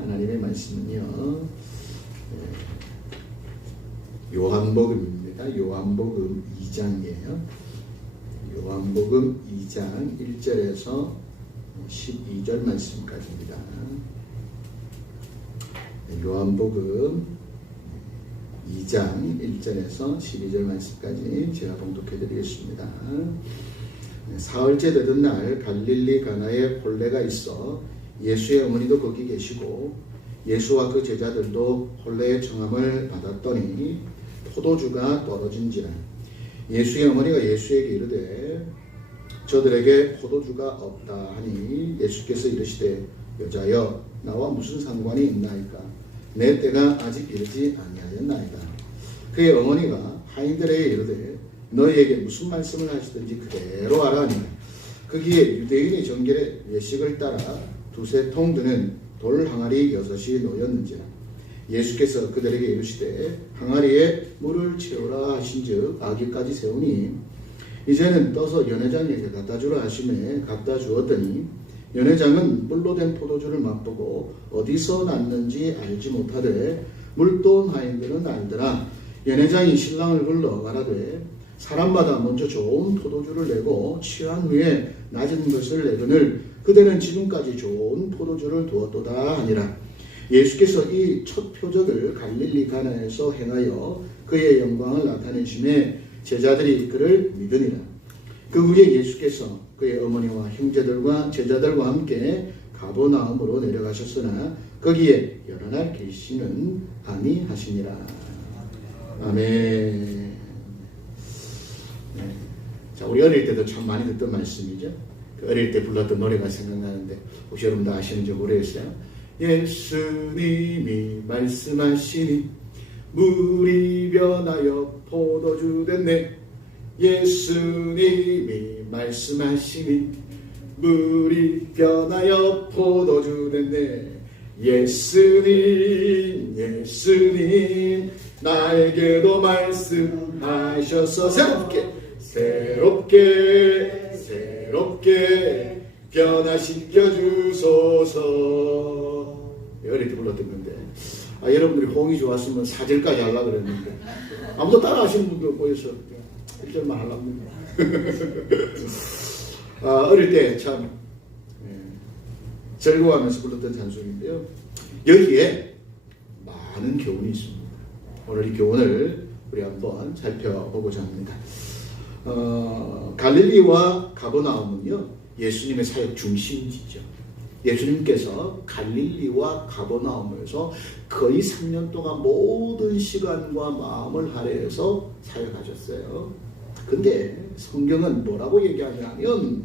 하나님의 말씀은요, 요한복음입니다. 요한복음 2장이에요. 요한복음 2장 1절에서 12절 말씀까지입니다. 요한복음 2장 1절에서 12절 말씀까지 제가 봉독해 드리겠습니다. 사흘째 되던 날 갈릴리 가나에 혼례가 있어 예수의 어머니도 거기 계시고 예수와 그 제자들도 혼례의 청함을 받았더니 포도주가 떨어진지라. 예수의 어머니가 예수에게 이르되 저들에게 포도주가 없다 하니 예수께서 이르시되 여자여 나와 무슨 상관이 있나이까? 내 때가 아직 이르지 아니하였나이다. 그의 어머니가 하인들에게 이르되 너희에게 무슨 말씀을 하시든지 그대로 하라니. 거기에 유대인의 정결에 예식을 따라 두세 통 드는 돌 항아리 6이 놓였는지라. 예수께서 그들에게 이르시되 항아리에 물을 채우라 하신즉 아기까지 세우니 이제는 떠서 연회장에게 갖다 주라 하시매 갖다 주었더니 연회장은 물로 된 포도주를 맛보고 어디서 났는지 알지 못하되 물돈 하인들은 알더라. 연회장이 신랑을 불러 말하되 사람마다 먼저 좋은 포도주를 내고 취한 후에 낮은 것을 내거늘 그대는 지금까지 좋은 포도주를 두었도다 하니라. 예수께서 이 첫 표적을 갈릴리 가나에서 행하여 그의 영광을 나타내심에 제자들이 그를 믿으니라. 그 후에 예수께서 그의 어머니와 형제들과 제자들과 함께 가버나움으로 내려가셨으나 거기에 여러 날 계시는 아니하시니라. 아멘. 자, 우리 어릴 때도 참 많이 듣던 말씀이죠. 그 어릴 때 불렀던 노래가 생각나는데 혹시 여러분도 아시는지 모르겠어요. 예수님이 말씀하시니 물이 변하여 포도주 됐네. 예수님이 말씀하시니 물이 변하여 포도주 됐네. 예수님 예수님 나에게도 말씀하셔서 새롭게 변화시켜 주소서. 어릴 때 불렀던 건데 여러분들이 호응이 좋았으면 4절까지 하려고 그랬는데 아무도 따라 하시는 분도 보여서 1절만 하려고 어릴 때 참 즐거워하면서 불렀던 찬송인데요. 여기에 많은 교훈이 있습니다. 오늘 이 교훈을 우리 한번 살펴보고자 합니다. 갈릴리와 가버나움은요 예수님의 사역 중심지죠. 예수님께서 갈릴리와 가버나움에서 거의 3년 동안 모든 시간과 마음을 할애해서 사역하셨어요. 근데 성경은 뭐라고 얘기하냐면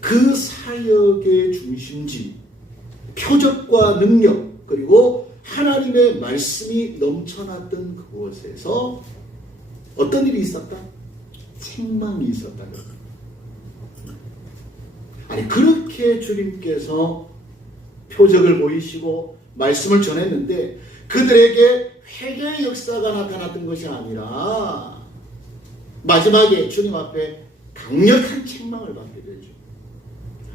그 사역의 중심지, 표적과 능력, 그리고 하나님의 말씀이 넘쳐났던 그곳에서 어떤 일이 있었다? 책망이 있었다는. 아니 그렇게 주님께서 표적을 보이시고 말씀을 전했는데 그들에게 회개의 역사가 나타났던 것이 아니라 마지막에 주님 앞에 강력한 책망을 받게 되죠.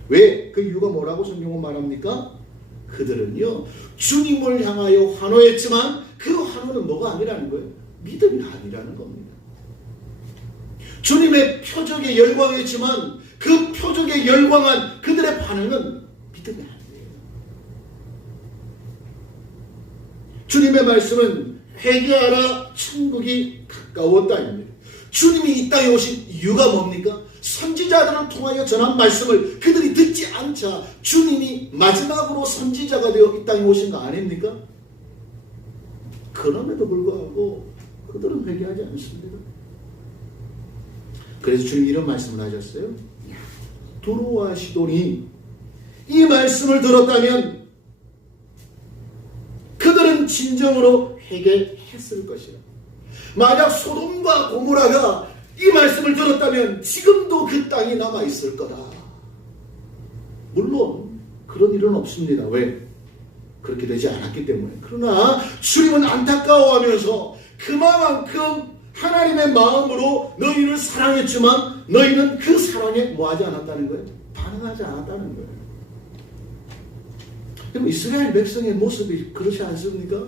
왜? 그 이유가 뭐라고 성경은 말합니까? 그들은요 주님을 향하여 환호했지만 그 환호는 뭐가 아니라는 거예요? 믿음이 아니라는 겁니다. 주님의 표적에 열광했지만 그 표적에 열광한 그들의 반응은 믿음이 아니에요. 주님의 말씀은 회개하라 천국이 가까웠다입니다. 주님이 이 땅에 오신 이유가 뭡니까? 선지자들을 통하여 전한 말씀을 그들이 듣지 않자 주님이 마지막으로 선지자가 되어 이 땅에 오신 거 아닙니까? 그럼에도 불구하고 그들은 회개하지 않습니다. 그래서 주님 이런 말씀을 하셨어요. 두로와 시돈이 이 말씀을 들었다면 그들은 진정으로 회개했을 것이라. 만약 소돔과 고모라가 이 말씀을 들었다면 지금도 그 땅이 남아있을 거다. 물론 그런 일은 없습니다. 왜? 그렇게 되지 않았기 때문에. 그러나 주님은 안타까워하면서 그만큼 하나님의 마음으로 너희를 사랑했지만 너희는 그 사랑에 뭐하지 않았다는 거예요? 반응하지 않았다는 거예요. 여러분 이스라엘 백성의 모습이 그렇지 않습니까?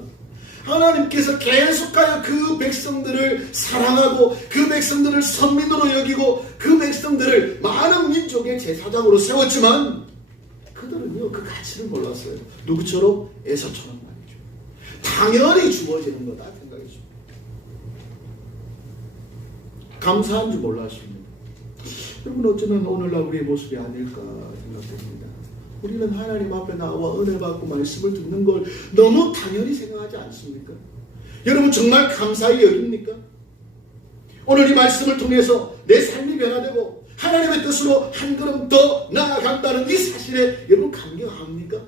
하나님께서 계속하여 그 백성들을 사랑하고 그 백성들을 선민으로 여기고 그 백성들을 많은 민족의 제사장으로 세웠지만 그들은요 그 가치를 몰랐어요. 누구처럼? 에서처럼 말이죠. 당연히 주어지는 거다 생각했습니다. 감사한 줄 몰랐습니다. 여러분 어쩌면 오늘날 우리의 모습이 아닐까 생각됩니다. 우리는 하나님 앞에 나와 은혜 받고 말씀을 듣는 걸 너무 당연히 생각하지 않습니까? 여러분 정말 감사히 여깁니까? 오늘 이 말씀을 통해서 내 삶이 변화되고 하나님의 뜻으로 한 걸음 더 나아간다는 이 사실에 여러분 감격합니까?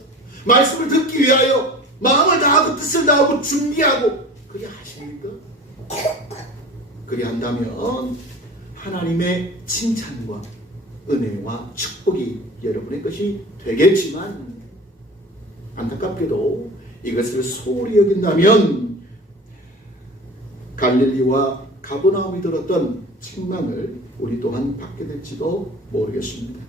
말씀을 듣기 위하여 마음을 다하고 뜻을 다하고 준비하고 그리 하십니까? 그리 한다면 하나님의 칭찬과 은혜와 축복이 여러분의 것이 되겠지만 안타깝게도 이것을 소홀히 여긴다면 갈릴리와 가버나움이 들었던 책망을 우리 또한 받게 될지도 모르겠습니다.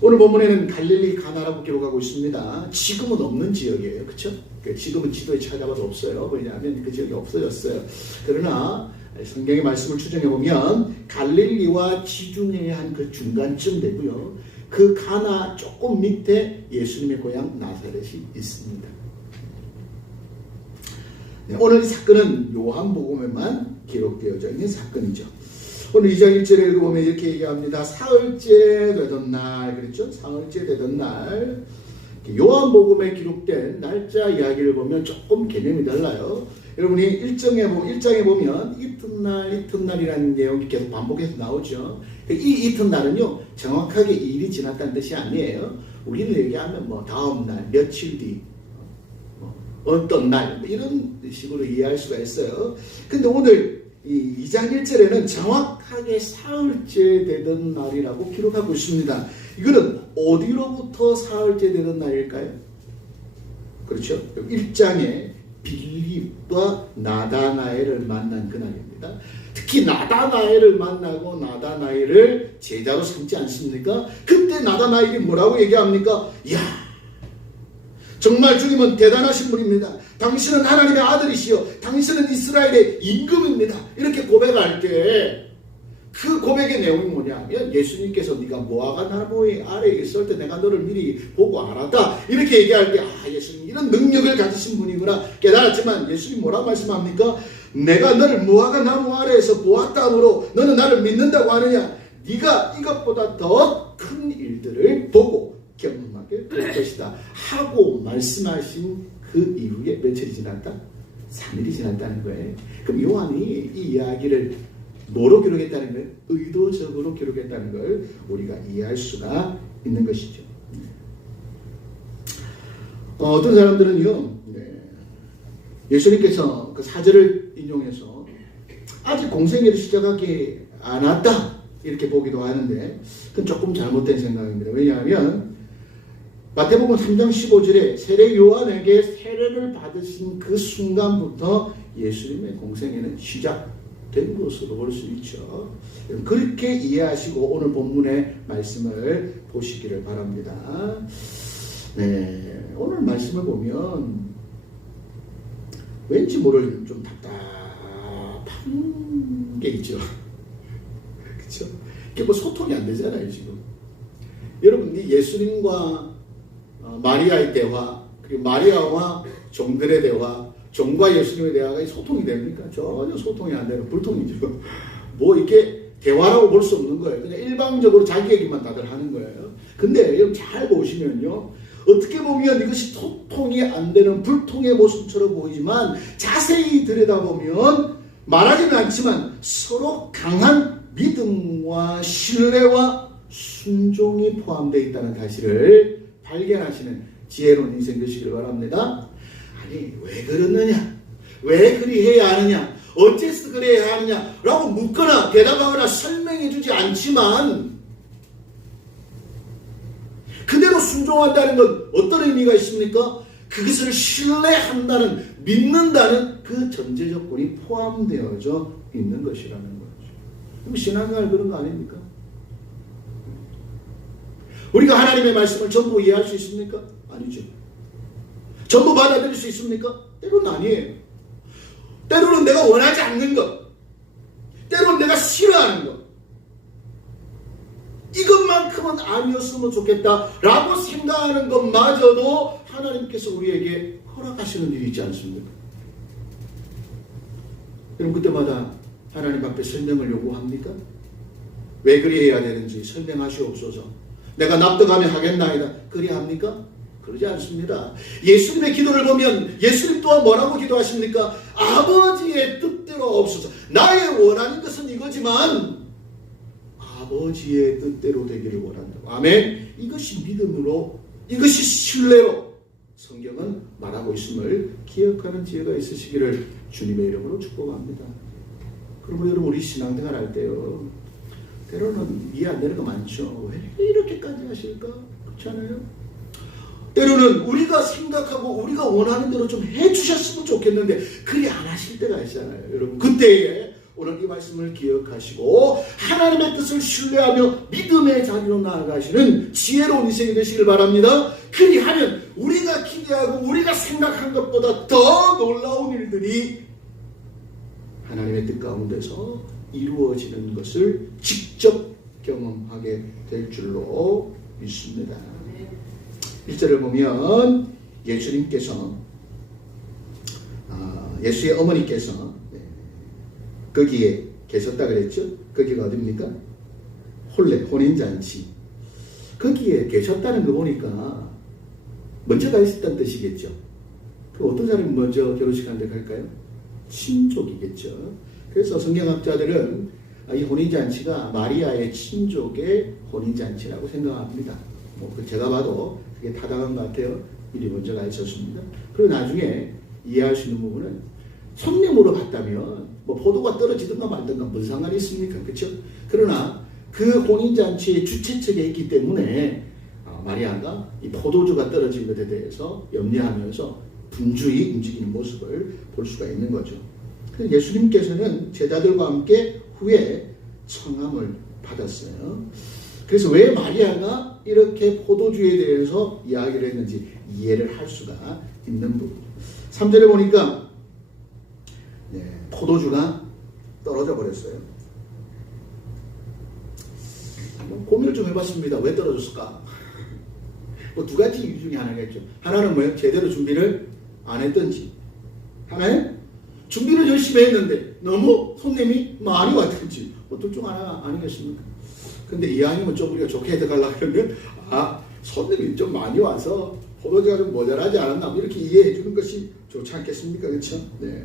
오늘 본문에는 갈릴리 가나라고 기록하고 있습니다. 지금은 없는 지역이에요. 그렇죠? 지금은 지도에 찾아봐도 없어요. 왜냐하면 그 지역이 없어졌어요. 그러나 성경의 말씀을 추정해 보면 갈릴리와 지중해의 한 그 중간쯤 되고요. 그 가나 조금 밑에 예수님의 고향 나사렛이 있습니다. 네, 오늘 이 사건은 요한복음에만 기록되어져 있는 사건이죠. 오늘 2장 1절에 읽어보면 이렇게 얘기합니다. 사흘째 되던 날, 그랬죠? 사흘째 되던 날. 요한복음에 기록된 날짜 이야기를 보면 조금 개념이 달라요. 여러분이 1장에 보면 이튿날이라는 내용이 계속 반복해서 나오죠. 이 이튿날은요 정확하게 이 일이 지났다는 뜻이 아니에요. 우리는 얘기하면 뭐 다음 날, 며칠 뒤, 어떤 날 이런 식으로 이해할 수가 있어요. 근데 오늘 이 2장 1절에는 정확하게 사흘째 되던 날이라고 기록하고 있습니다. 이거는 어디로부터 사흘째 되던 날일까요? 그렇죠. 1장에 빌립과 나다나엘을 만난 그날입니다. 특히 나다나엘을 만나고 나다나엘을 제자로 삼지 않습니까? 그때 나다나엘이 뭐라고 얘기합니까? 이야, 정말 주님은 대단하신 분입니다. 당신은 하나님의 아들이시여 당신은 이스라엘의 임금입니다. 이렇게 고백할 때 그 고백의 내용이 뭐냐면 예수님께서 네가 모아가 나무의 아래에 있을 때 내가 너를 미리 보고 알았다. 이렇게 얘기할 때 예수님 이런 능력을 가지신 분이구나 깨달았지만 예수님 뭐라고 말씀합니까? 내가 너를 무화과 나무 아래에서 보았다므로 너는 나를 믿는다고 하느냐? 네가 이것보다 더 큰 일들을 보고 경험하게 될 것이다 하고 말씀하신 그 이후에 며칠이 지났다? 3일이 지났다는 거예요. 그럼 요한이 이 이야기를 뭐로 기록했다는 거예요? 의도적으로 기록했다는 걸 우리가 이해할 수가 있는 것이죠. 어떤 사람들은요, 예수님께서 그 사절을 인용해서 아직 공생애를 시작하지 않았다 이렇게 보기도 하는데 그건 조금 잘못된 생각입니다. 왜냐하면 마태복음 3장 15절에 세례 요한에게 세례를 받으신 그 순간부터 예수님의 공생애는 시작된 것으로 볼 수 있죠. 그렇게 이해하시고 오늘 본문의 말씀을 보시기를 바랍니다. 네, 오늘 말씀을 보면 왠지 모를 좀 답답한 게 있죠. 그렇죠? 이게 뭐 소통이 안 되잖아요 지금. 여러분 예수님과 마리아의 대화, 그리고 마리아와 종들의 대화, 종과 예수님의 대화가 소통이 됩니까? 전혀 소통이 안 되는 불통이죠. 뭐 이렇게 대화라고 볼 수 없는 거예요. 그냥 일방적으로 자기 얘기만 다들 하는 거예요. 근데 여러분 잘 보시면요. 어떻게 보면 이것이 소통이 안 되는 불통의 모습처럼 보이지만 자세히 들여다보면 말하지는 않지만 서로 강한 믿음과 신뢰와 순종이 포함되어 있다는 사실을 발견하시는 지혜로운 인생 되시길 바랍니다. 아니 왜 그러느냐? 왜 그리 해야 하느냐? 어째서 그래야 하느냐? 라고 묻거나 대답하거나 설명해 주지 않지만 그대로 순종한다는 건 어떤 의미가 있습니까? 그것을 신뢰한다는, 믿는다는 그 전제 조건이 포함되어져 있는 것이라는 거죠. 신앙생활 그런 거 아닙니까? 우리가 하나님의 말씀을 전부 이해할 수 있습니까? 아니죠. 전부 받아들일 수 있습니까? 때로는 아니에요. 때로는 내가 원하지 않는 것, 때로는 내가 싫어하는 것, 이것만큼은 아니었으면 좋겠다라고 생각하는 것마저도 하나님께서 우리에게 허락하시는 일이 있지 않습니까? 여러분, 그때마다 하나님 앞에 설명을 요구합니까? 왜 그리해야 되는지 설명하시옵소서. 내가 납득하면 하겠나이다. 그리합니까? 그러지 않습니다. 예수님의 기도를 보면 예수님 또한 뭐라고 기도하십니까? 아버지의 뜻대로 없소서. 나의 원하는 것은 이거지만 아버지의 뜻대로 되기를 원한다고. 아멘. 이것이 믿음으로, 이것이 신뢰로 성경은 말하고 있음을 기억하는 지혜가 있으시기를 주님의 이름으로 축복합니다. 그러면 여러분, 우리 신앙생활 할 때요, 때로는 이해 안 되는 거 많죠. 왜 이렇게까지 하실까? 그렇지 않아요? 때로는 우리가 생각하고 우리가 원하는 대로 좀 해주셨으면 좋겠는데 그리 안 하실 때가 있잖아요. 여러분, 그때에 오늘 이 말씀을 기억하시고 하나님의 뜻을 신뢰하며 믿음의 자리로 나아가시는 지혜로운 인생이 되시길 바랍니다. 그리하면 우리가 기대하고 우리가 생각한 것보다 더 놀라운 일들이 하나님의 뜻 가운데서 이루어지는 것을 직접 경험하게 될 줄로 믿습니다. 1절을 보면 예수님께서, 예수의 어머니께서 거기에 계셨다 그랬죠? 거기가 어딥니까? 혼례, 혼인잔치. 거기에 계셨다는 거 보니까 먼저 가 있었다는 뜻이겠죠. 그 어떤 사람이 먼저 결혼식 하는데 갈까요? 친족이겠죠. 그래서 성경학자들은 이 혼인잔치가 마리아의 친족의 혼인잔치라고 생각합니다. 제가 봐도 그게 타당한 것 같아요. 미리 먼저 가 있었습니다. 그리고 나중에 이해할 수 있는 부분은 손님으로 갔다면 포도가 떨어지든가 말든가 무슨 상관이 있습니까? 그렇죠? 그러나 그 혼인잔치의 주최측에 있기 때문에 마리아가 이 포도주가 떨어진 것에 대해서 염려하면서 분주히 움직이는 모습을 볼 수가 있는 거죠. 예수님께서는 제자들과 함께 후에 청함을 받았어요. 그래서 왜 마리아가 이렇게 포도주에 대해서 이야기를 했는지 이해를 할 수가 있는 부분. 3절에 보니까 포도주가 떨어져 버렸어요. 고민을 좀 해봤습니다. 왜 떨어졌을까? 두 가지 이유 중에 하나겠죠. 하나는 뭐예요? 제대로 준비를 안 했던지. 하나는 준비를 열심히 했는데 너무 손님이 많이 왔든지. 둘 중 하나 아니겠습니까? 근데 이왕이면 좀 우리가 좋게 해석하려고 하면 손님이 좀 많이 와서 포도주가 좀 모자라지 않았나 이렇게 이해해 주는 것이 좋지 않겠습니까? 그렇죠? 네.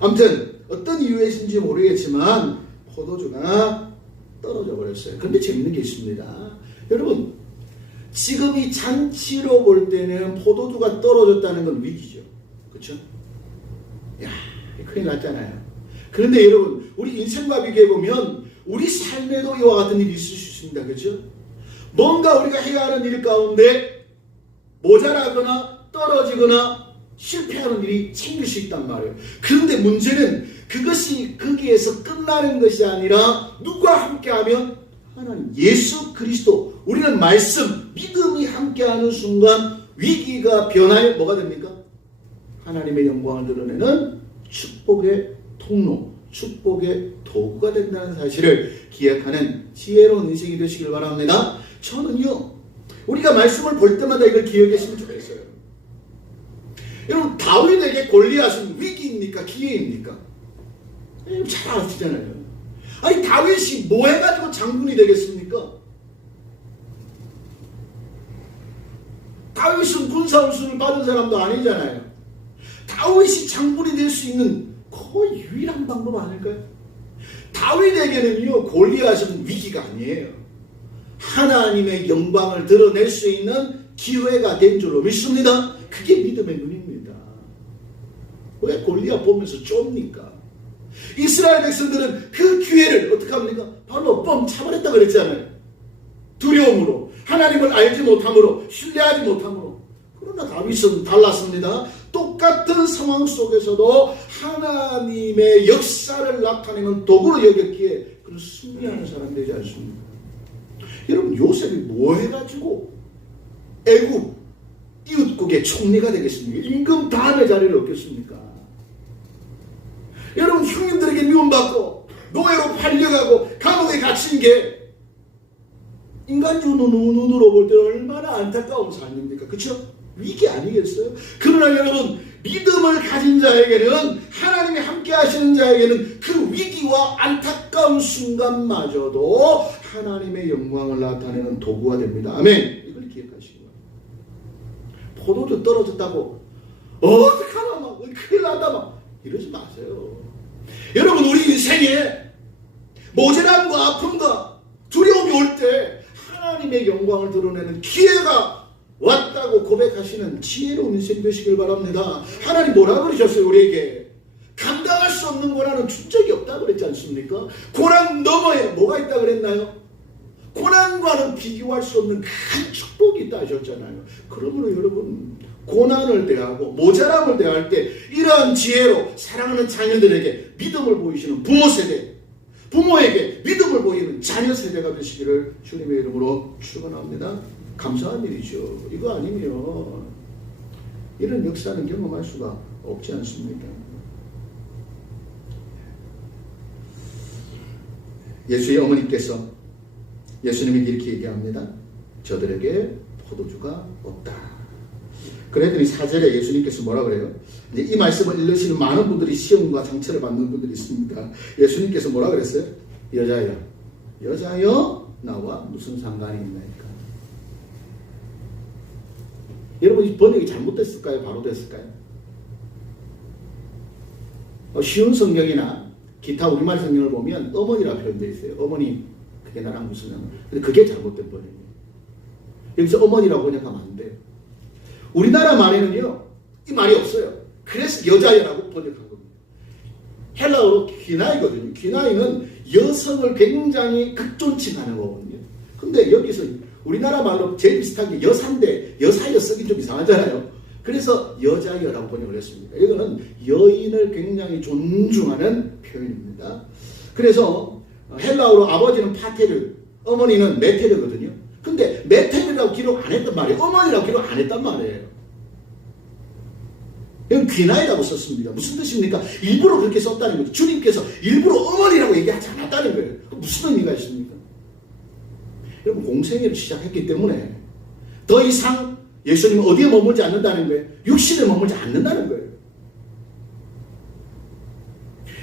아무튼 어떤 이유에서인지 모르겠지만 포도주가 떨어져 버렸어요. 그런데 재밌는 게 있습니다. 여러분, 지금 이 잔치로 볼 때는 포도주가 떨어졌다는 건 위기죠. 그렇죠? 야, 큰일 났잖아요. 그런데 여러분, 우리 인생과 비교해 보면 우리 삶에도 이와 같은 일이 있을 수 있습니다. 그렇죠? 뭔가 우리가 해야 하는 일 가운데 모자라거나 떨어지거나 실패하는 일이 생길 수 있단 말이에요. 그런데 문제는 그것이 거기에서 끝나는 것이 아니라 누가 함께하면 하나님, 예수 그리스도, 우리는 말씀, 믿음이 함께하는 순간 위기가 변하여 뭐가 됩니까? 하나님의 영광을 드러내는 축복의 통로, 축복의 도구가 된다는 사실을 기억하는 지혜로운 인생이 되시길 바랍니다. 저는요, 우리가 말씀을 볼 때마다 이걸 기억했으면 좋겠어요. 여러분, 다윗에게 골리앗은 위기입니까? 기회입니까? 잘 아시잖아요. 아니, 다윗이 뭐 해가지고 장군이 되겠습니까? 다윗은 군사우승을 받은 사람도 아니잖아요. 다윗이 장군이 될 수 있는 거의 유일한 방법 아닐까요? 다윗에게는요, 골리앗은 위기가 아니에요. 하나님의 영광을 드러낼 수 있는 기회가 된 줄로 믿습니다. 그게 믿음의 눈입니다. 왜 골리앗 보면서 좁니까? 이스라엘 백성들은 그 기회를 어떻게 합니까? 바로 뻥 차버렸다 그랬잖아요. 두려움으로, 하나님을 알지 못함으로, 신뢰하지 못함으로. 그러나 다윗은 달랐습니다. 똑같은 상황 속에서도 하나님의 역사를 나타내는 도구로 여겼기에 그런 승리하는 사람이 되지 않습니까? 여러분, 요셉이 뭐 해가지고 애굽 이웃국의 총리가 되겠습니까? 임금 다음의 자리를 얻겠습니까? 여러분, 형님들에게 미움받고 노예로 팔려가고 감옥에 갇힌 게 인간적인 눈으로 볼 때는 얼마나 안타까운 삶입니까? 그렇죠? 위기 아니겠어요? 그러나 여러분, 믿음을 가진 자에게는, 하나님이 함께 하시는 자에게는 그 위기와 안타까운 순간마저도 하나님의 영광을 나타내는 도구가 됩니다. 아멘. 이걸 기억하시기 바랍니다. 포도주 떨어졌다고 어떡하나 막 큰일 났다 막 이러지 마세요. 여러분, 우리 인생에 모자람과 아픔과 두려움이 올 때 하나님의 영광을 드러내는 기회가 왔다고 고백하시는 지혜로운 인생 되시길 바랍니다. 하나님 뭐라 그러셨어요? 우리에게 감당할 수 없는 고난은 준 적이 없다고 그랬지 않습니까? 고난 너머에 뭐가 있다 그랬나요? 고난과는 비교할 수 없는 큰 축복이 있다 하셨잖아요. 그러므로 여러분, 고난을 대하고 모자람을 대할 때 이러한 지혜로 사랑하는 자녀들에게 믿음을 보이시는 부모 세대, 부모에게 믿음을 보이는 자녀 세대가 되시기를 주님의 이름으로 축원합니다. 감사한 일이죠. 이거 아니면 이런 역사는 경험할 수가 없지 않습니까? 예수의 어머니께서 예수님이 이렇게 얘기합니다. 저들에게 포도주가 없다. 그랬더니 4절에 예수님께서 뭐라 그래요? 이 말씀을 읽으시는 많은 분들이 시험과 상처를 받는 분들이 있습니다. 예수님께서 뭐라 그랬어요? 여자여 나와 무슨 상관이 있나이까? 여러분, 이 번역이 잘못됐을까요? 바로 됐을까요? 쉬운 성경이나 기타 우리말 성경을 보면 어머니라 표현되어 있어요. 어머니, 그게 나랑 무슨 상관? 근데 그게 잘못된 번역이에요. 여기서 어머니라고 번역하면 안 돼요. 우리나라 말에는요, 이 말이 없어요. 그래서 여자여라고 번역한 겁니다. 헬라어로 귀나이거든요. 귀나이는 여성을 굉장히 극존칭하는 거거든요. 근데 여기서 우리나라 말로 제일 비슷한 게 여사인데 여사여 쓰기 좀 이상하잖아요. 그래서 여자여라고 번역을 했습니다. 이거는 여인을 굉장히 존중하는 표현입니다. 그래서 헬라어로 아버지는 파테르, 어머니는 메테르거든요. 근데 메테르라고 기록 안 했단 말이에요. 어머니라고 기록 안 했단 말이에요. 이건 귀나이라고 썼습니다. 무슨 뜻입니까? 일부러 그렇게 썼다는 거죠. 주님께서 일부러 어머니라고 얘기하지 않았다는 거예요. 무슨 의미가 있습니까? 여러분, 공생애를 시작했기 때문에 더 이상 예수님은 어디에 머물지 않는다는 거예요. 육신에 머물지 않는다는 거예요.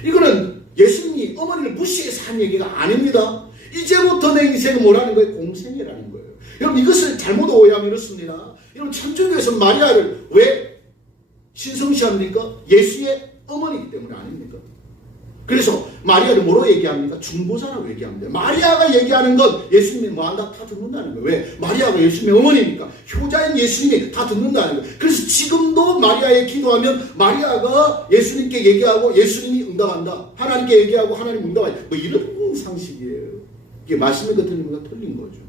이거는 예수님이 어머니를 무시해서 한 얘기가 아닙니다. 이제부터 내 인생은 뭐라는 거예요? 공생애라는 거예요. 여러분, 이것을 잘못 오해하면 이렇습니다. 여러분, 천주교에서 마리아를 왜 신성시합니까? 예수의 어머니이기 때문에 아닙니까? 그래서 마리아를 뭐로 얘기합니까? 중보자라고 얘기합니다. 마리아가 얘기하는 건 예수님이 뭐한다? 다 듣는다는 거예요. 왜? 마리아가 예수님의 어머니니까. 효자인 예수님이 다 듣는다는 거예요. 그래서 지금도 마리아에 기도하면 마리아가 예수님께 얘기하고 예수님이 응답한다. 하나님께 얘기하고 하나님 응답한다. 뭐 이런 상식이에요. 이게 말씀의 것 틀린 거가 틀린 거죠.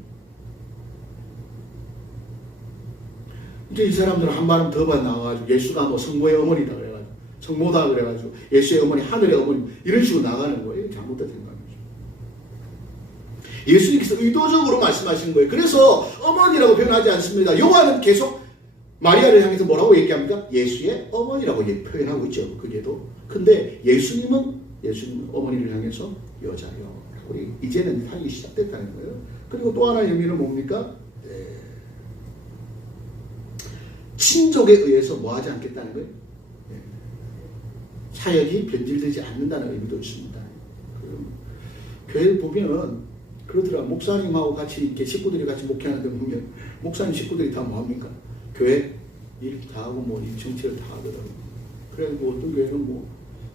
이제 이 사람들은 한 발음 더 나와가지고 예수가 뭐 성모의 어머니다 그래가지고 성모다 그래가지고 예수의 어머니, 하늘의 어머니 이런 식으로 나가는 거예요. 잘못된 생각이죠. 예수님께서 의도적으로 말씀하신 거예요. 그래서 어머니라고 표현하지 않습니다. 요한은 계속 마리아를 향해서 뭐라고 얘기합니까? 예수의 어머니라고 표현하고 있죠. 그게도. 근데 예수님은 어머니를 향해서 여자요. 이제는 하기 시작됐다는 거예요. 그리고 또 하나의 의미는 뭡니까? 친족에 의해서 뭐하지 않겠다는 거예요. 사역이 변질되지 않는다는 의미도 있습니다. 교회 보면 그러더라. 목사님하고 같이 이렇게 식구들이 같이 목회하는데 보면 목사님 식구들이 다 뭐합니까? 교회 일 다 하고 뭐 정치를 다 하더라고요. 그래가지고 어떤 교회는 뭐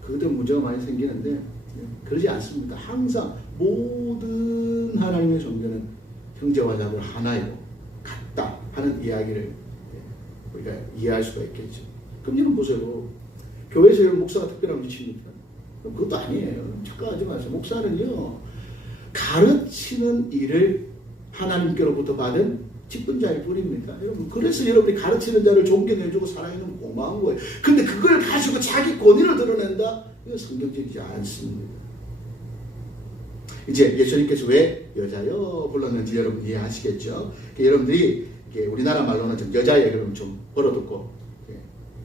그것도 문제가 많이 생기는데 그러지 않습니다. 항상 모든 하나님의 종교는 형제와 자매가 하나이고 같다 하는 이야기를 우리가 이해할 수가 있겠죠. 그럼 여러분 보세요. 교회에서 여러분 목사가 특별한 위치입니까? 그것도 아니에요. 착각하지 마세요. 목사는요, 가르치는 일을 하나님께로부터 받은 직분자일 뿐입니다. 여러분, 그래서 여러분이 가르치는 자를 존경해주고 사랑해주면 고마운 거예요. 근데 그걸 가지고 자기 권위를 드러낸다? 이건 성경적이지 않습니다. 이제 예수님께서 왜 여자여 불렀는지 여러분 이해하시겠죠? 여러분들이 이게 우리나라 말로는 좀 여자의 그럼 좀 벌어듣고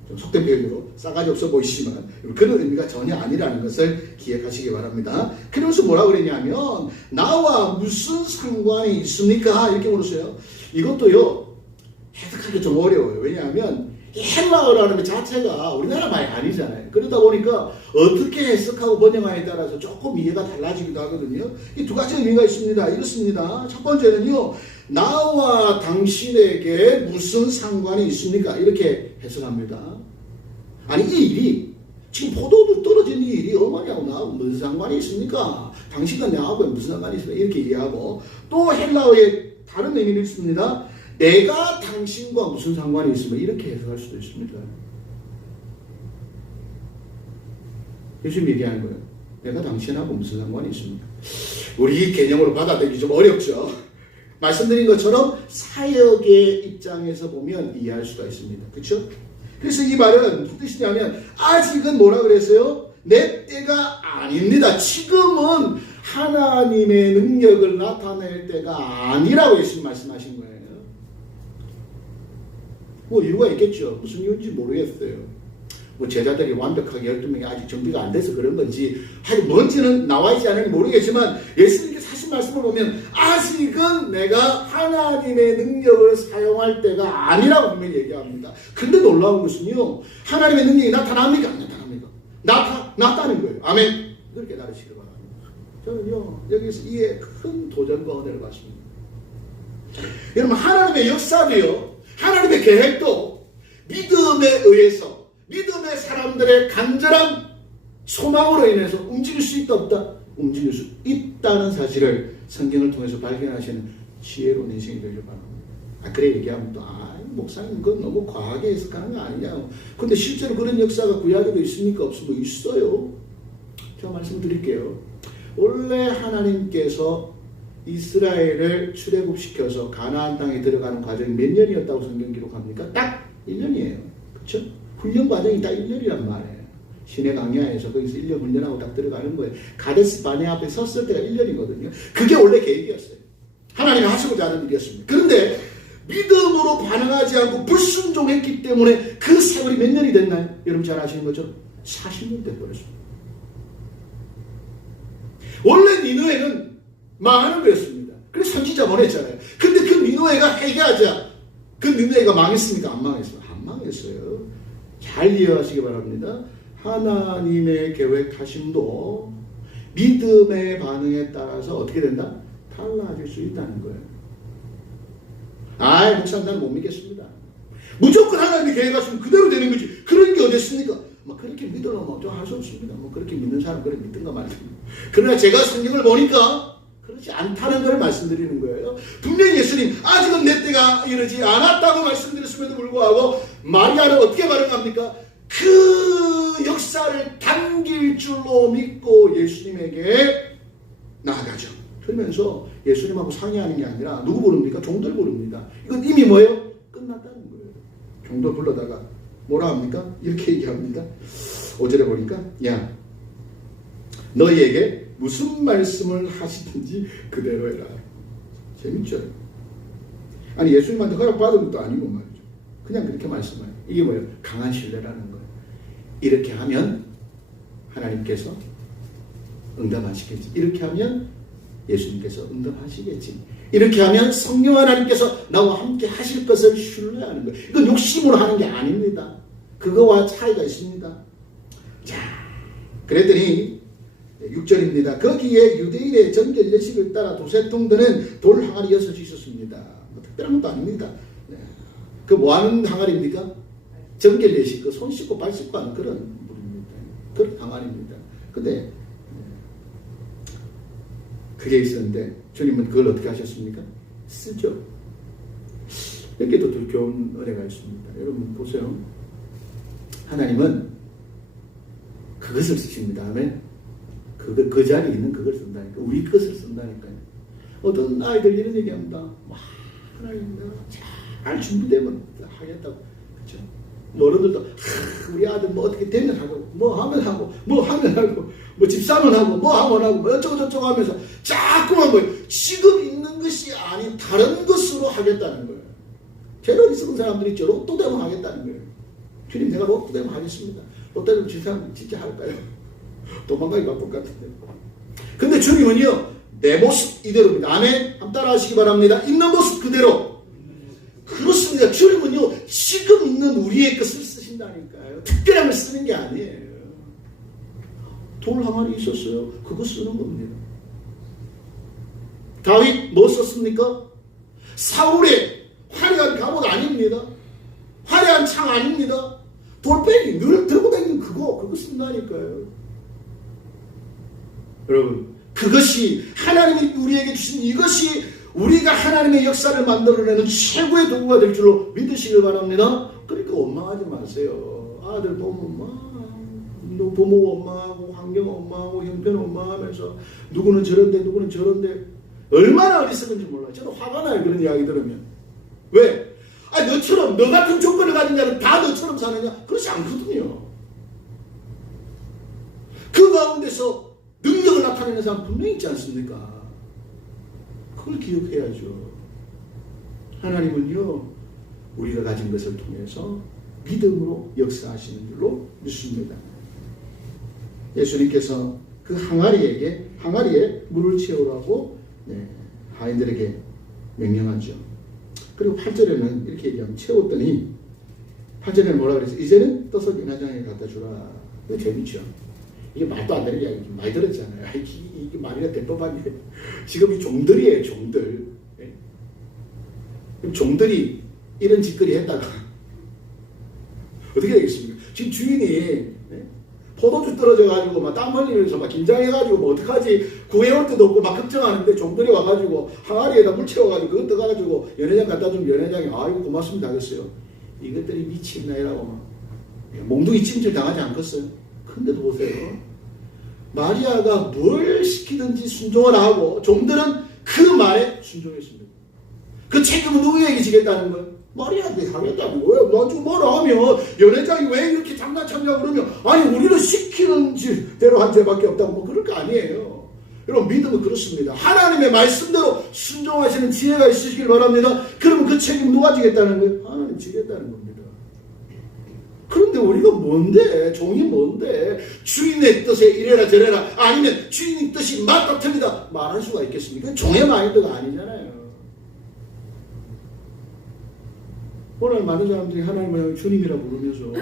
좀 속된 표현으로 싸가지 없어 보이시지만 그런 의미가 전혀 아니라는 것을 기억하시기 바랍니다. 그러면서 뭐라 그랬냐면 나와 무슨 상관이 있습니까? 이렇게 물었어요. 이것도요 해석하기 좀 어려워요. 왜냐하면 헬라어라는 것 자체가 우리나라 말이 아니잖아요. 그러다 보니까 어떻게 해석하고 번역하에 따라서 조금 이해가 달라지기도 하거든요. 이 두 가지 의미가 있습니다. 이렇습니다. 첫 번째는요, 나와 당신에게 무슨 상관이 있습니까? 이렇게 해석합니다. 아니 이 일이 지금 포도주 떨어진 이 일이 어머니하고 나하고 무슨 상관이 있습니까? 당신과 나하고 무슨 상관이 있습니까? 이렇게 이해하고 또 헬라어의 다른 의미는 있습니다. 내가 당신과 무슨 상관이 있으면 이렇게 해석할 수도 있습니다. 예수님 얘기하는 거예요. 내가 당신하고 무슨 상관이 있습니까? 우리 개념으로 받아들이기 좀 어렵죠. 말씀드린 것처럼 사역의 입장에서 보면 이해할 수가 있습니다. 그렇죠? 그래서 이 말은 무슨 뜻이냐면 아직은 뭐라 그랬어요? 내 때가 아닙니다. 지금은 하나님의 능력을 나타낼 때가 아니라고 예수님 말씀하신 거예요. 뭐 이유가 있겠죠. 무슨 이유인지 모르겠어요. 뭐 제자들이 완벽하게 12명이 아직 정비가 안 돼서 그런 건지 하여튼 뭔지는 나와 있지 않으니 모르겠지만 예수님께서 하신 말씀을 보면 아직은 내가 하나님의 능력을 사용할 때가 아니라고 분명히 얘기합니다. 근데 놀라운 것은요. 하나님의 능력이 나타납니까? 안 나타납니까? 나타나는 거예요. 아멘. 그걸 깨달으시길 바랍니다. 저는요. 여기서 이에 큰 도전과 은혜를 받습니다. 여러분 하나님의 역사도요. 하나님의 계획도 믿음에 의해서 믿음의 사람들의 간절한 소망으로 인해서 움직일 수 있다 없다? 움직일 수 있다는 사실을 성경을 통해서 발견하시는 지혜로운 인생이 되길 바랍니다. 그래 얘기하면 또 목사님 그건 너무 과하게 해석하는 거 아니냐. 근데 실제로 그런 역사가 구약에도 있습니까? 없습니까? 있어요. 제가 말씀드릴게요. 원래 하나님께서 이스라엘을 출애굽시켜서 가나안 땅에 들어가는 과정이 몇 년이었다고 성경 기록합니까? 딱 1년이에요. 그렇죠? 훈련 과정이 딱 1년이란 말이에요. 시내 강야에서 거기서 1년 훈련하고 딱 들어가는 거예요. 가데스 바네 앞에 섰을 때가 1년이거든요. 그게 원래 계획이었어요. 하나님이 하시고자 하는 일이었습니다. 그런데 믿음으로 반응하지 않고 불순종했기 때문에 그 세월이 몇 년이 됐나요? 여러분 잘 아시는 것처럼 40년 돼버렸습니다. 원래 니느웨는 망하는 거였습니다. 그래서 선지자 보냈잖아요. 근데 그 니느웨가 회개하자. 그 니느웨가 망했습니까? 안 망했습니까? 안 망했어요. 잘 이해하시기 바랍니다. 하나님의 계획하심도 믿음의 반응에 따라서 어떻게 된다? 달라질 수 있다는 거예요. 목사님 나는 못 믿겠습니다. 무조건 하나님의 계획하시면 그대로 되는 거지. 그런 게 어디 있습니까? 그렇게 믿으려면 좀 할 수 없습니다. 그렇게 믿는 사람 그래 믿든가 말든가. 그러나 제가 성경을 보니까 그렇지 않다는 걸 말씀드리는 거예요. 분명히 예수님 아직은 내 때가 이르지 않았다고 말씀드렸음에도 불구하고 마리아는 어떻게 반응합니까? 그 역사를 당길 줄로 믿고 예수님에게 나아가죠. 그러면서 예수님하고 상의하는 게 아니라 누구 부릅니까? 종들 부릅니다. 이건 이미 뭐예요? 끝났다는 거예요. 종들 불러다가 뭐라 합니까? 이렇게 얘기합니다. 5절에 보니까 야 너희에게 무슨 말씀을 하시든지 그대로 해라. 재밌죠? 아니 예수님한테 허락받은 것도 아니고 말이죠. 그냥 그렇게 말씀해요. 이게 뭐예요? 강한 신뢰라는 거예요. 이렇게 하면 하나님께서 응답하시겠지. 이렇게 하면 예수님께서 응답하시겠지. 이렇게 하면 성령 하나님께서 나와 함께 하실 것을 신뢰하는 거예요. 이건 욕심으로 하는 게 아닙니다. 그거와 차이가 있습니다. 자, 그랬더니 6절입니다. 거기에 유대인의 정결 예식을 따라 도새통 드는 돌 항아리 6이 있었습니다. 특별한 것도 아닙니다. 네. 그 뭐하는 항아리입니까? 정결 예식, 손 씻고 발 씻고 하는 그런 물입니다. 그런 항아리입니다. 근데 그게 있었는데 주님은 그걸 어떻게 하셨습니까? 쓰죠. 여기도 더 좋은 은혜가 있습니다. 여러분 보세요. 하나님은 그것을 쓰십니다. 아멘. 그 자리에 있는 그걸 쓴다니까. 우리 것을 쓴다니까요. 어떤 아이들 이런 얘기합니다. 하나님 잘 준비되면 하겠다고. 그렇죠? 어른들도 우리 아들 뭐 어떻게 되면 하고 뭐 하면 하고 뭐 하면 하고 뭐 집 사면 하고 뭐 하면 하고 뭐 어쩌고 저쩌고 하면서 자꾸만 뭐 지금 있는 것이 아닌 다른 것으로 하겠다는 거예요. 제일 어리석은 사람들이 있죠. 로또 되면 하겠다는 거예요. 주님, 내가 로또 되면 하겠습니다. 로또 되면 진짜 할까요? 도망가기 바쁠 것 같은데. 근데 주님은요, 내 모습 이대로입니다. 아멘. 한번 따라 하시기 바랍니다. 있는 모습 그대로. 그렇습니다. 주님은요, 지금 있는 우리의 것을 쓰신다니까요. 특별한 걸 쓰는 게 아니에요. 돌 항아리 있었어요. 그거 쓰는 겁니다. 다윗 뭐 썼습니까? 사울의 화려한 갑옷 아닙니다. 화려한 창 아닙니다. 돌빼기 늘 들고 다니는 그거 쓴다니까요. 여러분, 그것이 하나님이 우리에게 주신 이것이 우리가 하나님의 역사를 만들어내는 최고의 도구가 될 줄로 믿으시길 바랍니다. 그러니까 원망하지 마세요. 아들 보면 막 부모 원망하고 환경 원망하고 형편 원망하면서 누구는 저런데 누구는 저런데 얼마나 어리석은지 몰라요. 저는 화가 나요. 그런 이야기 들으면. 왜? 너처럼 너 같은 조건을 가진 자는 다 너처럼 사느냐? 그렇지 않거든요. 그 가운데서 능력을 나타내는 사람 분명히 있지 않습니까? 그걸 기억해야죠. 하나님은요, 우리가 가진 것을 통해서 믿음으로 역사하시는 줄로 믿습니다. 예수님께서 그 항아리에 물을 채우라고 하인들에게 명령하죠. 그리고 8절에는 이렇게 얘기하면 채웠더니 8절에는 뭐라 그랬어요? 이제는 떠서 연회장에 갖다 주라. 이거 재밌죠? 이게 말도 안 되는 이야기 많이 들었잖아요. 이게 말이나 될 법한 게 지금 이 종들이에요. 종들. 종들이 이런 짓거리 했다가 어떻게 되겠습니까? 지금 주인이 포도주 떨어져가지고 막 땀 흘리면서 막 긴장해가지고 뭐 어떡하지 구해올 때도 없고 막 걱정하는데 종들이 와가지고 항아리에다 물 채워가지고 그거 떠가지고 연회장 갖다 주면 연회장이 아이고 고맙습니다 하겠어요. 이것들이 미친나이라고 막 몽둥이 찜질 당하지 않겠어요? 근데도 보세요. 마리아가 뭘 시키든지 순종을 하고 종들은 그 말에 순종했습니다. 그 책임은 누구에게 지겠다는 거예요? 마리아한테 하겠다는 거예요. 나중에 뭐라 하면 연회장이 왜 이렇게 장난쳤냐 그러면 아니 우리는 시키는 대로 한 죄밖에 없다고 뭐 그럴 거 아니에요. 여러분 믿음은 그렇습니다. 하나님의 말씀대로 순종하시는 지혜가 있으시길 바랍니다. 그러면 그 책임 누가 지겠다는 거예요? 하나님 지겠다는 겁니다. 그런데 우리가 뭔데? 종이 뭔데? 주인의 뜻에 이래라 저래라 아니면 주인의 뜻이 맞다 틀리다 말할 수가 있겠습니까? 종의 마인드가 아니잖아요. 오늘 많은 사람들이 하나님을 주님이라 부르면서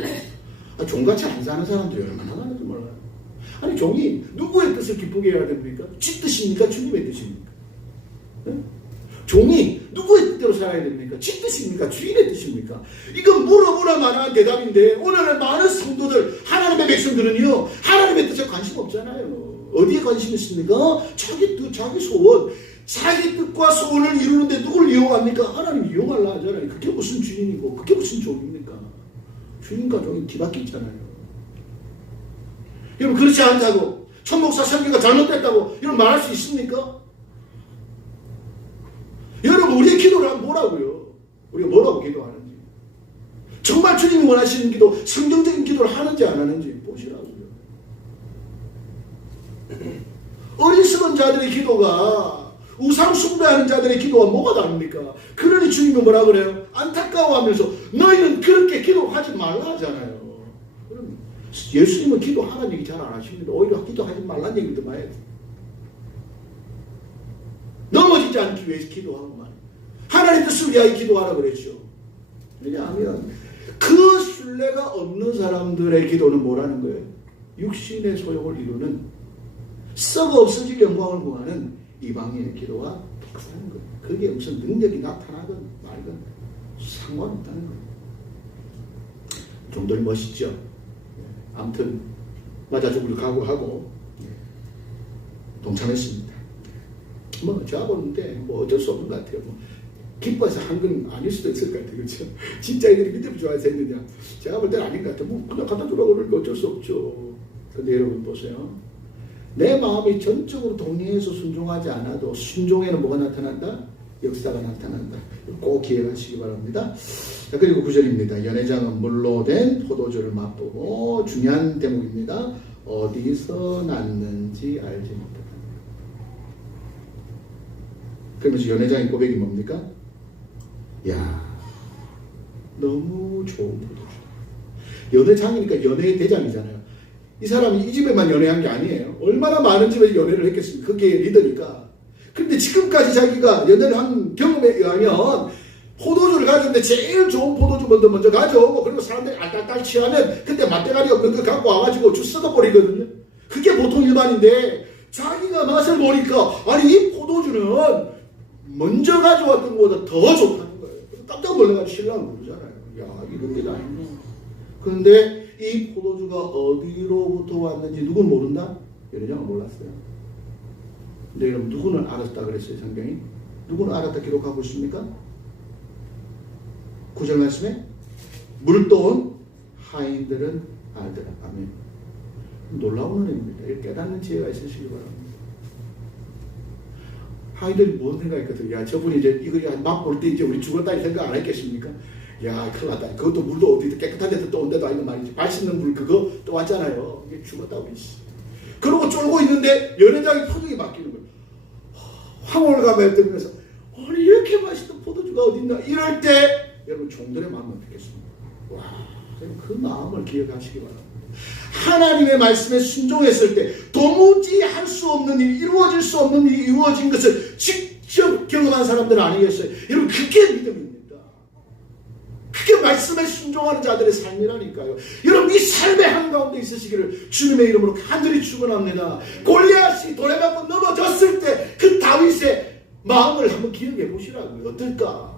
종같이 안 사는 사람들이 얼마나 많은지 몰라요. 아니 종이 누구의 뜻을 기쁘게 해야 됩니까? 지 뜻입니까? 주님의 뜻입니까? 네? 종이 누구의 뜻대로 살아야 됩니까? 지 뜻입니까? 주인의 뜻입니까? 이건 물어보라 말하는 대답인데 오늘의 많은 성도들 하나님의 백성들은요 하나님의 뜻에 관심 없잖아요. 어디에 관심 있습니까? 자기 뜻, 자기 소원 자기 뜻과 소원을 이루는데 누구를 이용합니까? 하나님 이용하려 하잖아요. 그게 무슨 주인이고 그게 무슨 종입니까? 주인과 종이 뒤바뀌 있잖아요. 여러분 그렇지 않다고 천목사 설교가 잘못됐다고 여러분 말할 수 있습니까? 여러분 우리의 기도를 하면 뭐라고요? 우리가 뭐라고 기도하는지 정말 주님이 원하시는 기도 성경적인 기도를 하는지 안 하는지 보시라고요. 어리석은 자들의 기도가 우상 숭배하는 자들의 기도와 뭐가 다릅니까? 그러니 주님은 뭐라 그래요? 안타까워하면서 너희는 그렇게 기도하지 말라 하잖아요. 그럼 예수님은 기도하라는 얘기 잘 안 하십니다. 오히려 기도하지 말라는 얘기도 많이 해요. 넘어지지 않기 위해서 기도하고 말이에요. 하나님 뜻을 위하여 기도하라 그랬죠. 왜냐하면 그 신뢰가 없는 사람들의 기도는 뭐라는 거예요? 육신의 소욕을 이루는 썩어 없어질 영광을 구하는 이방인의 기도와 똑같은 거예요. 그게 무슨 능력이 나타나건 말건 상관없다는 거예요. 좀들 멋있죠. 아무튼 맞아 죽을 각오하고 동참했습니다. 뭐 제가 보는데 뭐 어쩔 수 없는 것 같아요. 뭐 기뻐해서 한 건 아닐 수도 있을 것 같아요. 그렇죠? 진짜 애들이 믿음을 좋아해서 했느냐? 제가 볼 때는 아닌 것 같아요. 뭐 그냥 갖다 주라고 그러니까 어쩔 수 없죠. 근데 여러분 보세요. 내 마음이 전적으로 동의해서 순종하지 않아도 순종에는 뭐가 나타난다? 역사가 나타난다. 꼭 기억하시기 바랍니다. 자, 그리고 9절입니다. 연회장은 물로 된 포도주를 맛보고 중요한 대목입니다. 어디서 났는지 알지 못하다. 그러면서 연회장의 고백이 뭡니까? 야, 너무 좋은 포도주다. 연회장이니까 연회의 대장이잖아요. 이 사람이 이 집에만 연애한 게 아니에요. 얼마나 많은 집에 연애를 했겠습니까? 그게 리더니까. 그런데 지금까지 자기가 연애를 한 경험에 의하면 포도주를 가져오는데 제일 좋은 포도주 먼저 가져오고 그리고 사람들이 알딸딸 취하면 그때 맛대가리 없는 거 갖고 와가지고 주 썩어버리거든요. 그게 보통 일반인데 자기가 맛을 보니까 아니 이 포도주는 먼저 가져왔던 것보다 더 좋다는 거예요. 깜짝 놀라가지고 신랑을 부르잖아요. 야 이런 게 다 있네. 그런데 이 포도주가 어디로부터 왔는지 누군 모른다? 연회장은 몰랐어요. 근데 여러분 누구는 알았다 그랬어요 성경이? 누구는 알았다 기록하고 있습니까? 9절 말씀에 물도온 하인들은 알더라. 아멘. 놀라운 은혜입니다. 이렇게 깨닫는 지혜가 있으시기 바랍니다. 하인들이 뭔 생각했거든요. 야 저분이 이제 이거 맛볼 때 이제 우리 죽었다 이 생각 안 했겠습니까? 야 큰일 났다. 그것도 물도 어디 깨끗한 데서 또 온데도 아니고 말이지. 맛있는 물 그거 또 왔잖아요. 이게 죽었다 우리. 그러고 쫄고 있는데 연회장이 표정이 바뀌는 거예요. 황홀감에 들면서 아니 이렇게 맛있는 포도주가 어딨나 이럴 때 여러분 종들의 마음은 어떻겠습니까? 와, 그 마음을 기억하시기 바랍니다. 하나님의 말씀에 순종했을 때 도무지 할 수 없는 일, 이루어질 수 없는 일이 이루어진 것을 직접 경험한 사람들 아니겠어요? 여러분 그게 믿음입니다. 그게 말씀에 순종하는 자들의 삶이라니까요. 여러분 이 삶의 한가운데 있으시기를 주님의 이름으로 간절히 축원합니다. 골리앗이 돌에 맞고 넘어졌을 때 그 다윗의 마음을 한번 기억해 보시라고요. 어떨까?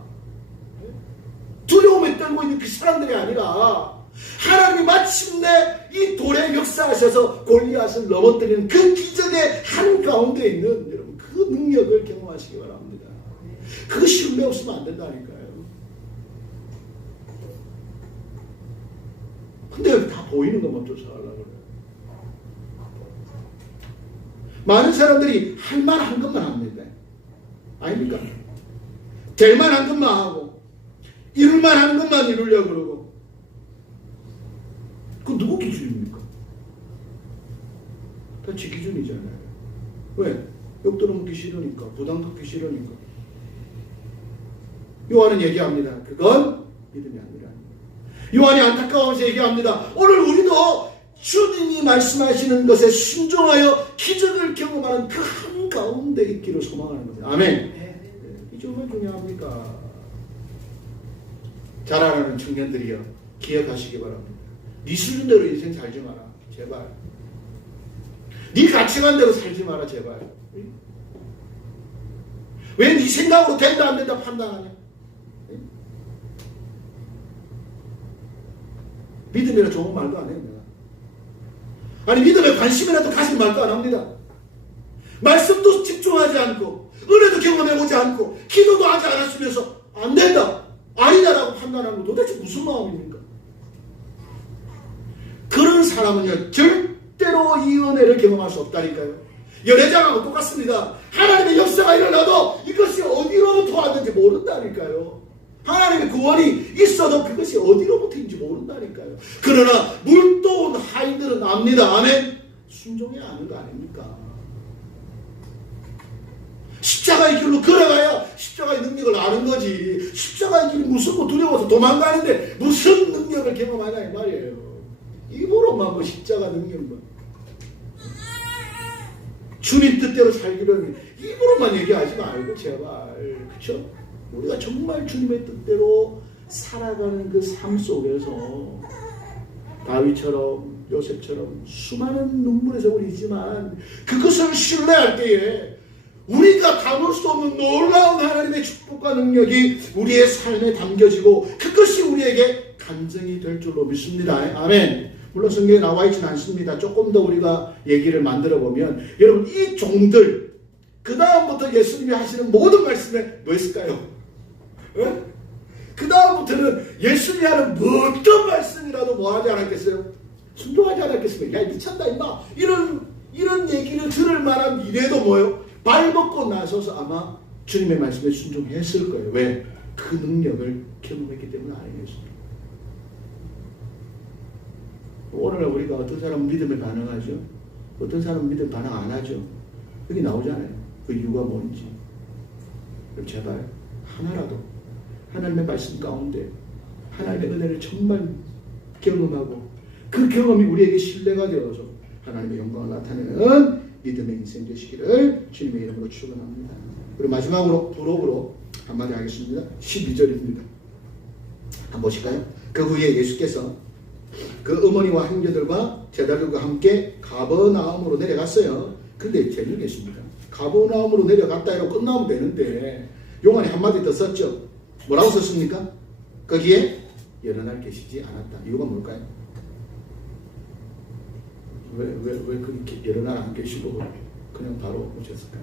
두려움에 떨고 있는 그 사람들이 아니라 하나님이 마침내 이 돌에 역사하셔서 골리앗을 넘어뜨리는 그 기적의 한가운데 있는 여러분 그 능력을 경험하시기 바랍니다. 그거 신뢰 없으면 안 된다니까요. 근데 다 보이는 것만 쫓아가려고 그래요. 많은 사람들이 할 만한 것만 합니다. 아닙니까? 될 만한 것만 하고 이룰 만한 것만 이루려고 그러고 그건 누구 기준입니까? 다 지 기준이잖아요. 왜? 욕 들어먹기 싫으니까 부담 갖기 싫으니까 요한은 얘기합니다. 그건 믿음이 아니라 요한이 안타까워서 얘기합니다. 오늘 우리도 주님이 말씀하시는 것에 순종하여 기적을 경험하는 그 한가운데 있기를 소망하는 겁니다. 아멘. 이 점은 중요합니까? 자라나는 청년들이여 기억하시기 바랍니다. 네 수준대로 인생 살지 마라. 제발. 네 가치관대로 살지 마라. 제발. 왜 네 생각으로 된다 안 된다 판단하냐? 믿음이라 좋은 말도 안 합니다. 아니 믿음에 관심이라도 가진 말도 안 합니다. 말씀도 집중하지 않고 은혜도 경험해보지 않고 기도도 하지 않았으면서 안 된다 아니다라고 판단하는 거 도대체 무슨 마음입니까? 그런 사람은요 절대로 이 은혜를 경험할 수 없다니까요. 연회장하고 똑같습니다. 하나님의 역사가 일어나도 이것이 어디로부터 왔는지 모른다니까요. 하나님의 구원이 있어도 그것이 어디로부터인지 모른다니까요. 그러나 물도온 하인들은 압니다. 아멘. 순종해야 하는 거 아닙니까? 십자가의 길로 걸어가야 십자가의 능력을 아는 거지. 십자가의 길이 무섭고 두려워서 도망가는데 무슨 능력을 경험하냐 이 말이에요. 입으로만 뭐 십자가 능력만 주님 뜻대로 살기를 입으로만 얘기하지 말고 제발. 그렇죠? 우리가 정말 주님의 뜻대로 살아가는 그 삶 속에서 다윗처럼 요셉처럼 수많은 눈물의 세월이 있지만 그것을 신뢰할 때에 우리가 담을 수 없는 놀라운 하나님의 축복과 능력이 우리의 삶에 담겨지고 그것이 우리에게 간증이 될 줄로 믿습니다. 아멘. 물론 성경에 나와 있지는 않습니다. 조금 더 우리가 얘기를 만들어 보면 여러분 이 종들 그 다음부터 예수님이 하시는 모든 말씀에 뭐 있을까요? 그 다음부터는 예수님이 하는 어떤 말씀이라도 뭐 하지 않았겠어요? 순종하지 않았겠습니까? 야 미쳤다 임마 이런 얘기를 들을 만한 미래도 뭐요? 발 벗고 나서서 아마 주님의 말씀에 순종했을 거예요. 왜? 그 능력을 경험했기 때문에 아니겠습니까? 오늘날 우리가 어떤 사람은 믿음에 반응하죠. 어떤 사람은 믿음에 반응 안 하죠. 여기 나오잖아요. 그 이유가 뭔지. 제발 하나라도 하나님의 말씀 가운데 하나님의 은혜를 정말 경험하고 그 경험이 우리에게 신뢰가 되어서 하나님의 영광을 나타내는 믿음의 인생 되시기를 주님의 이름으로 축원합니다. 그리고 마지막으로 부록으로 한마디 하겠습니다. 12절입니다. 한번 보실까요? 그 후에 예수께서 그 어머니와 형제들과 제자들과 함께 가버나움으로 내려갔어요. 근데 재미를 계십니다. 가버나움으로 내려갔다 이러고 끝나면 되는데 요한이 한마디 더 썼죠. 뭐라고 썼습니까? 거기에 여러 날 계시지 않았다. 이유가 뭘까요? 왜 그렇게 여러 날 안 계시고 그냥 바로 오셨을까요?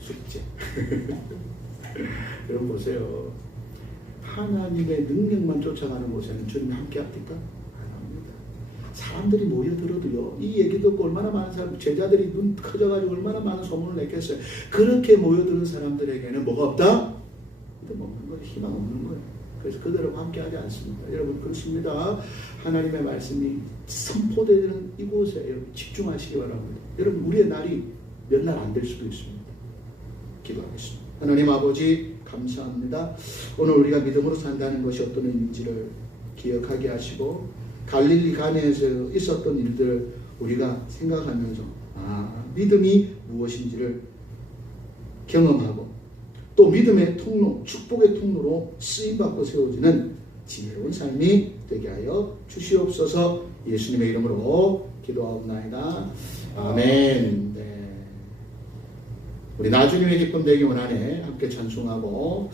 숙제. 여러분 보세요. 하나님의 능력만 쫓아가는 곳에는 주님이 함께 합니까? 안 합니다. 사람들이 모여들어도요. 이 얘기 듣고 얼마나 많은 사람, 제자들이 눈 커져가지고 얼마나 많은 소문을 냈겠어요. 그렇게 모여드는 사람들에게는 뭐가 없다? 믿음 없는 거예요. 희망 없는 거예요. 그래서 그들하고 함께하지 않습니다. 여러분 그렇습니다. 하나님의 말씀이 선포되는 이곳에 집중하시기 바랍니다. 여러분 우리의 날이 몇 날 안 될 수도 있습니다. 기도하겠습니다. 하나님 아버지 감사합니다. 오늘 우리가 믿음으로 산다는 것이 어떤 의미인지를 기억하게 하시고 갈릴리 가나에서 있었던 일들을 우리가 생각하면서 믿음이 무엇인지를 경험하고 또 믿음의 통로, 축복의 통로로 쓰임받고 세워지는 지혜로운 삶이 되게 하여 주시옵소서. 예수님의 이름으로 기도하옵나이다. 아멘. 네. 우리 나주님의 기쁨 되기 원하네 함께 찬송하고